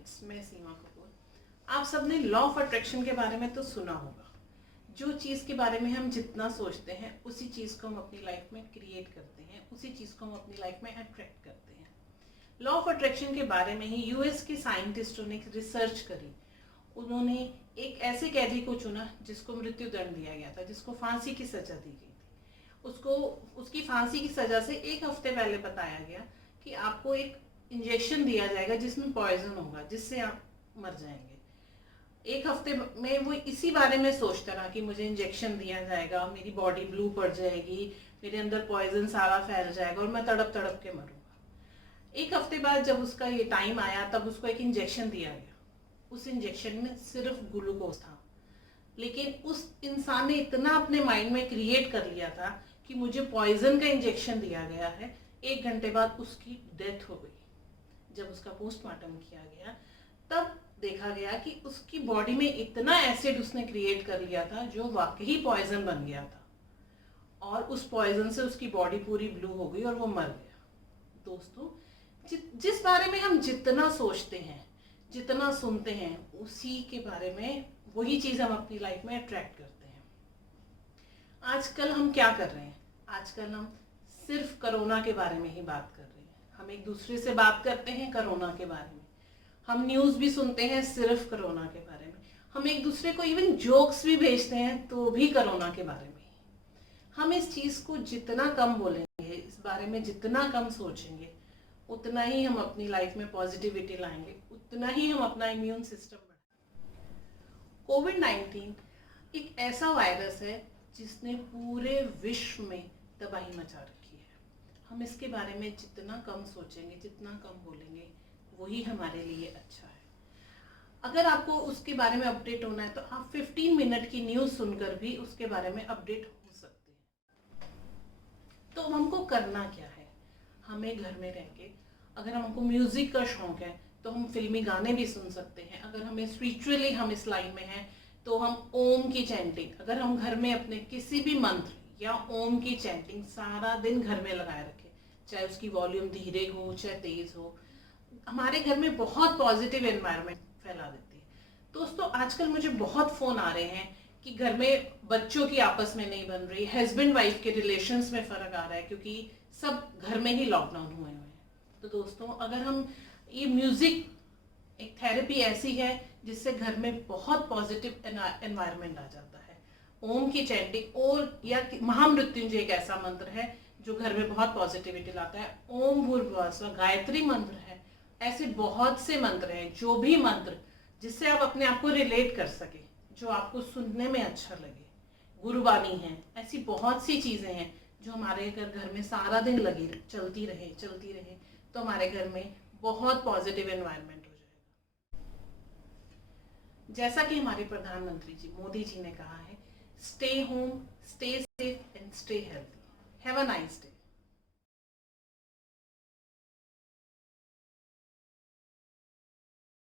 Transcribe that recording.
Friends, मैं सीमा कपूर। आप सबने लॉ ऑफ अट्रैक्शन के बारे में तो सुना होगा। जो चीज़ के बारे में हम जितना सोचते हैं उसी चीज़ को हम अपनी लाइफ में क्रिएट करते हैं, उसी चीज़ को हम अपनी लाइफ में अट्रैक्ट करते हैं। लॉ ऑफ अट्रैक्शन के बारे में ही यूएस के साइंटिस्टों ने रिसर्च करी। उन्होंने एक ऐसे कैदी को चुना जिसको मृत्यु दंड दिया गया था, जिसको फांसी की सजा दी गई थी। उसको उसकी फांसी की सजा से एक हफ्ते पहले बताया गया कि आपको एक इंजेक्शन दिया जाएगा जिसमें पॉइजन होगा, जिससे आप मर जाएंगे। एक हफ्ते में वो इसी बारे में सोचता रहा कि मुझे इंजेक्शन दिया जाएगा, मेरी बॉडी ब्लू पड़ जाएगी, मेरे अंदर पॉइजन सारा फैल जाएगा और मैं तड़प तड़प के मरूंगा। एक हफ्ते बाद जब उसका ये टाइम आया तब उसको एक इंजेक्शन दिया गया। उस इंजेक्शन में सिर्फ ग्लूकोज था, लेकिन उस इंसान ने इतना अपने माइंड में क्रिएट कर लिया था कि मुझे पॉइजन का इंजेक्शन दिया गया है। एक घंटे बाद उसकी डेथ हो गई। जब उसका पोस्टमार्टम किया गया तब देखा गया कि उसकी बॉडी में इतना एसिड उसने क्रिएट कर लिया था जो वाकई पॉइजन बन गया था, और उस पॉइजन से उसकी बॉडी पूरी ब्लू हो गई और वो मर गया। दोस्तों, जिस बारे में हम जितना सोचते हैं, जितना सुनते हैं, उसी के बारे में वही चीज हम अपनी लाइफ में अट्रैक्ट करते हैं। आजकल हम क्या कर रहे हैं? आजकल हम सिर्फ कोरोना के बारे में ही बात कर रहे हैं। हम एक दूसरे से बात करते हैं कोरोना के बारे में, हम न्यूज भी सुनते हैं सिर्फ कोरोना के बारे में, हम एक दूसरे को इवन जोक्स भी भेजते हैं तो भी कोरोना के बारे में ही। हम इस चीज को जितना कम बोलेंगे, इस बारे में जितना कम सोचेंगे, उतना ही हम अपनी लाइफ में पॉजिटिविटी लाएंगे, उतना ही हम अपना इम्यून सिस्टम बढ़ाएंगे। कोविड-19 एक ऐसा वायरस है जिसने पूरे विश्व में तबाही मचा रखी है। हम इसके बारे में जितना कम सोचेंगे, जितना कम बोलेंगे, वही हमारे लिए अच्छा है। अगर आपको उसके बारे में अपडेट होना है तो आप 15 मिनट की न्यूज़ सुनकर भी उसके बारे में अपडेट हो सकते हैं। तो हमको करना क्या है? हमें घर में रह के, अगर हमको म्यूजिक का शौक है तो हम फिल्मी गाने भी सुन सकते हैं। अगर हमें स्पिरिचुअली हम इस लाइन में हैं तो हम ओम की चैंटिंग, अगर हम घर में अपने किसी भी मंत्र या ओम की चैंटिंग सारा दिन घर में लगाए रखें, चाहे उसकी वॉल्यूम धीरे हो चाहे तेज हो, हमारे घर में बहुत पॉजिटिव एनवायरनमेंट फैला देती है। दोस्तों, आजकल मुझे बहुत फोन आ रहे हैं कि घर में बच्चों की आपस में नहीं बन रही, हस्बैंड वाइफ के रिलेशंस में फर्क आ रहा है क्योंकि सब घर में ही लॉकडाउन हुए हैं। तो दोस्तों, अगर हम ये म्यूजिक एक थेरेपी ऐसी है जिससे घर में बहुत पॉजिटिव एनवायरनमेंट आ जाता है। ओम की चैंटिंग और या महामृत्युंजय एक ऐसा मंत्र है जो घर में बहुत पॉजिटिविटी लाता है। ओम भूर्भुवः स्वः गायत्री मंत्र है। ऐसे बहुत से मंत्र हैं, जो भी मंत्र जिससे आप अपने आप को रिलेट कर सके, जो आपको सुनने में अच्छा लगे, गुरुबानी है, ऐसी बहुत सी चीजें हैं जो हमारे घर में सारा दिन लगी चलती रहे तो हमारे घर में बहुत पॉजिटिव एनवायरनमेंट हो जाएगा। जैसा कि हमारे प्रधानमंत्री जी मोदी जी ने कहा है, stay home, stay safe and stay healthy. Have a nice day.